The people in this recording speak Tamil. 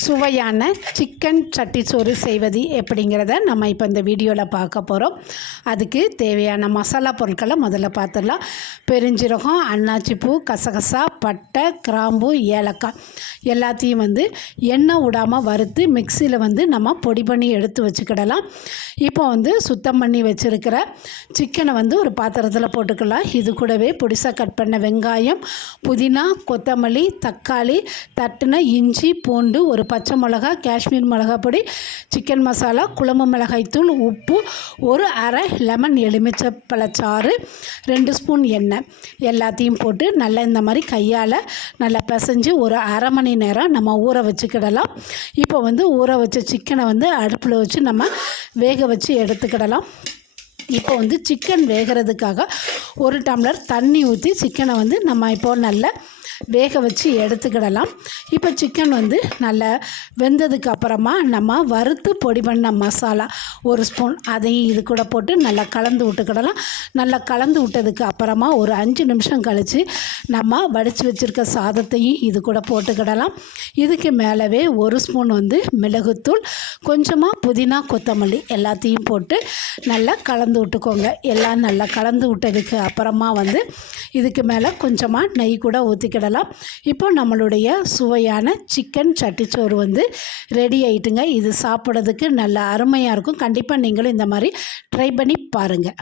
சுவையான சிக்கன் சட்டிச்சோறு செய்வது எப்படிங்கிறத நம்ம இப்போ இந்த வீடியோவில் பார்க்க போகிறோம். அதுக்கு தேவையான மசாலா பொருட்களை முதல்ல பார்த்துடலாம். பெருஞ்சீரகம், அன்னாச்சிப்பூ, கசகசா, பட்டை, கிராம்பு, ஏலக்காய் எல்லாத்தையும் எண்ணெய் விடாமல் வறுத்து மிக்சியில் நம்ம பொடி பண்ணி எடுத்து வச்சுக்கிடலாம். இப்போ சுத்தம் பண்ணி வச்சுருக்கிற சிக்கனை ஒரு பாத்திரத்தில் போட்டுக்கலாம். இது கூடவே பொடிசாக கட் பண்ண வெங்காயம், புதினா, கொத்தமல்லி, தக்காளி, தட்டின இஞ்சி, பூண்டு, ஒரு பச்சை மிளகா, காஷ்மீர் மிளகாய் பொடி, சிக்கன் மசாலா, குழம்பு மிளகாய்த்தூள், உப்பு, ஒரு அரை லெமன் எலுமிச்சப்பழச்சாறு, 2 ஸ்பூன் எண்ணெய் எல்லாத்தையும் போட்டு நல்லா இந்த மாதிரி கையால் நல்லா பிசைஞ்சு ஒரு அரை மணி நேரம் நம்ம ஊற வச்சுக்கிடலாம். இப்போ ஊற வச்ச சிக்கனை அடுப்பில் வச்சு நம்ம வேக வச்சு எடுத்துக்கிடலாம். இப்போ சிக்கன் வேகிறதுக்காக 1 டம்ளர் தண்ணி ஊற்றி சிக்கனை நம்ம இப்போ நல்லா வேக வச்சு எடுத்துக்கிடலாம். இப்போ சிக்கன் நல்லா வெந்ததுக்கு அப்புறமா நம்ம வறுத்து பொடி பண்ண மசாலா 1 ஸ்பூன் அதையும் இது கூட போட்டு நல்லா கலந்து விட்டுக்கிடலாம். நல்லா கலந்து விட்டதுக்கு அப்புறமா ஒரு 5 நிமிஷம் கழித்து நம்ம வடித்து வச்சுருக்க சாதத்தையும் இது கூட போட்டுக்கிடலாம். இதுக்கு மேலவே 1 ஸ்பூன் மிளகுத்தூள், கொஞ்சமாக புதினா, கொத்தமல்லி எல்லாத்தையும் போட்டு நல்லா கலந்து விட்டுக்கோங்க. எல்லாம் நல்லா கலந்து விட்டதுக்கு அப்புறமா இதுக்கு மேலே கொஞ்சமாக நெய் கூட ஊற்றிக்கிடலாம். இப்போ நம்மளுடைய சுவையான சிக்கன் சட்டிச்சோறு ரெடி ஆயிட்டுங்க. இது சாப்பிட்றதுக்கு நல்ல அருமையாக இருக்கும். கண்டிப்பாக நீங்களும் இந்த மாதிரி ட்ரை பண்ணி பாருங்கள்.